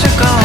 Chicago.